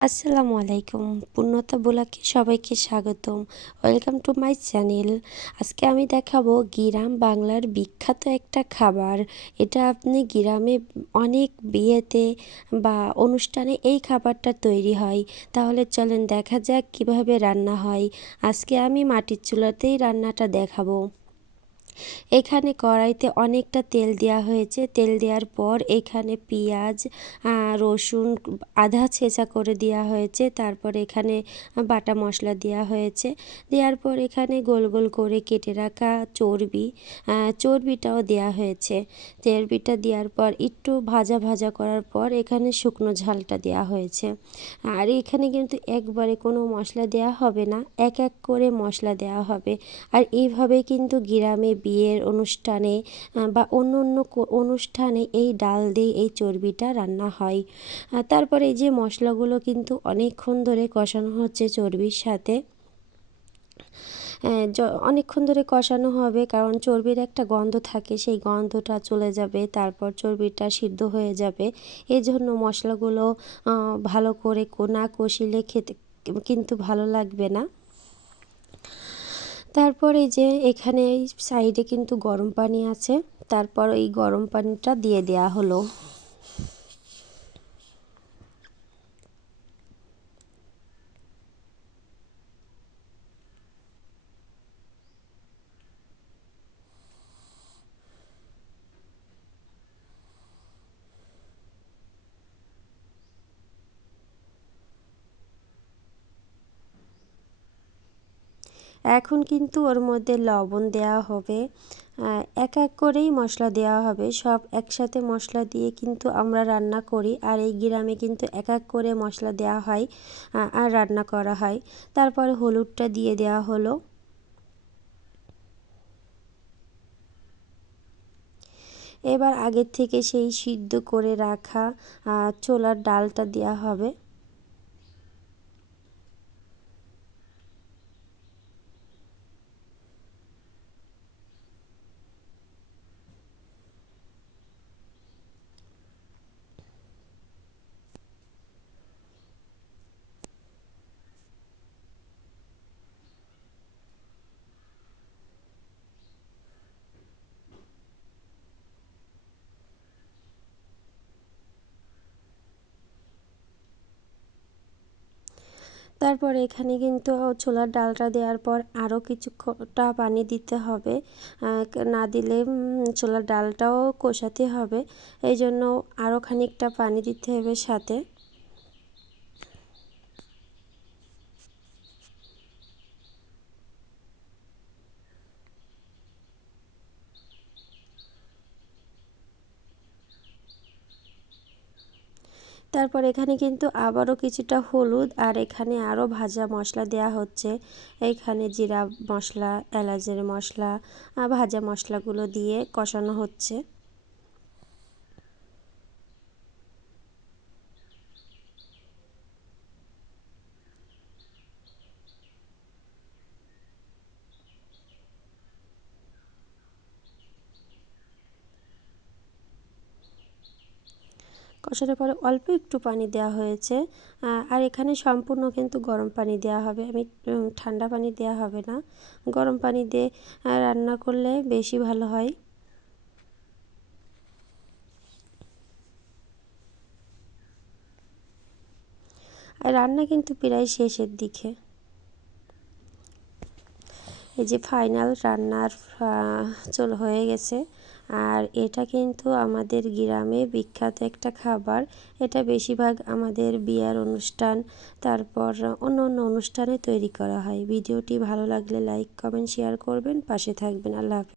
আসসালামু আলাইকুম। পূর্ণতা বোলাকে সবাইকে স্বাগতম। Welcome to my channel. আজকে আমি দেখাবো গিরাম বাংলার বিখ্যাত একটা খাবার। এটা আপনি গিরামে অনেক বিয়েতে বা অনুষ্ঠানে এই খাবারটা তৈরি হয়। তাহলে চলেন দেখা যাক কীভাবে রান্না হয়। আজকে আমি মাটির চুলাতেই রান্নাটা দেখাবো। এখানে কড়াইতে অনেকটা তেল দেওয়া হয়েছে। তেল দেওয়ার পর এখানে পেঁয়াজ রসুন, আধা ছেঁচা করে দেওয়া হয়েছে। তারপর এখানে বাটা মশলা দেওয়া হয়েছে। দেওয়ার পর এখানে গোল গোল করে কেটে রাখা চর্বি চর্বিটাও দেওয়া হয়েছে। চর্বিটা দেওয়ার পর একটু ভাজা ভাজা করার পর এখানে শুকনো ঝালটা দেওয়া হয়েছে। আর এখানে কিন্তু একবারে কোনো মশলা দেওয়া হবে না, এক এক করে মশলা দেওয়া হবে। আর এইভাবে কিন্তু গ্রামে বিয়ের অনুষ্ঠানে বা অন্য অন্য অনুষ্ঠানে এই ডাল দিয়ে এই চর্বিটা রান্না হয়। তারপরে এই যে মশলাগুলো কিন্তু অনেকক্ষণ ধরে কষানো হচ্ছে চর্বির সাথে। অনেকক্ষণ ধরে কষানো হবে কারণ চর্বির একটা গন্ধ থাকে, সেই গন্ধটা চলে যাবে, তারপর চর্বিটা সিদ্ধ হয়ে যাবে। এই জন্য মশলাগুলো ভালো করে না কষিলে খেতে, কিন্তু ভালো লাগবে না। তারপর এই যে এখানে এই সাইডে কিন্তু গরম পানি আছে, তারপর এই গরম পানিটা দিয়ে দেয়া হলো। এখন কিন্তু ওর মধ্যে লবণ দেওয়া হবে এক এক করেই মশলা দেওয়া হবে। সব একসাথে মশলা দিয়ে কিন্তু আমরা রান্না করি আর এই গ্রামে কিন্তু এক এক করে মশলা দেওয়া হয় আর রান্না করা হয়। তারপর হলুদটা দিয়ে দেওয়া হলো। এবার আগের থেকে সেই সিদ্ধ করে রাখা ছোলার ডালটা দেওয়া হবে। তারপর এখানে কিন্তু ছোলার ডালটা দেওয়ার পর আরও কিছুটা পানি দিতে হবে। না দিলে ছোলার ডালটাও কষাতে হবে। এই জন্য আরও খানিকটা পানি দিতে হবে সাথে। তারপর এখানে কিন্তু আবারও কিছুটা হলুদ আর এখানে আরও ভাজা মশলা দেয়া হচ্ছে। এখানে জিরা মশলা, এলাচের মশলা ভাজা মশলাগুলো দিয়ে কষানো হচ্ছে। কষানোর পরে অল্প একটু পানি দেওয়া হয়েছে। আর এখানে সম্পূর্ণ কিন্তু গরম পানি দেওয়া হবে। আমি ঠান্ডা পানি দেওয়া হবে না। গরম পানি দিয়ে রান্না করলে বেশি ভালো হয়। আর রান্না কিন্তু প্রায় শেষের দিকে। এই যে ফাইনাল রান্নার চল হয়ে গেছে। আর এটা কিন্তু আমাদের গ্রামে বিখ্যাত একটা খাবার। এটা বেশিরভাগ আমাদের বিয়ার অনুষ্ঠান, তারপর অন্য অন্য অনুষ্ঠানে তৈরি করা হয়। ভিডিওটি ভালো লাগলে লাইক কমেন্ট শেয়ার করবেন। পাশে থাকবেন। আল্লাহ হাফিজ।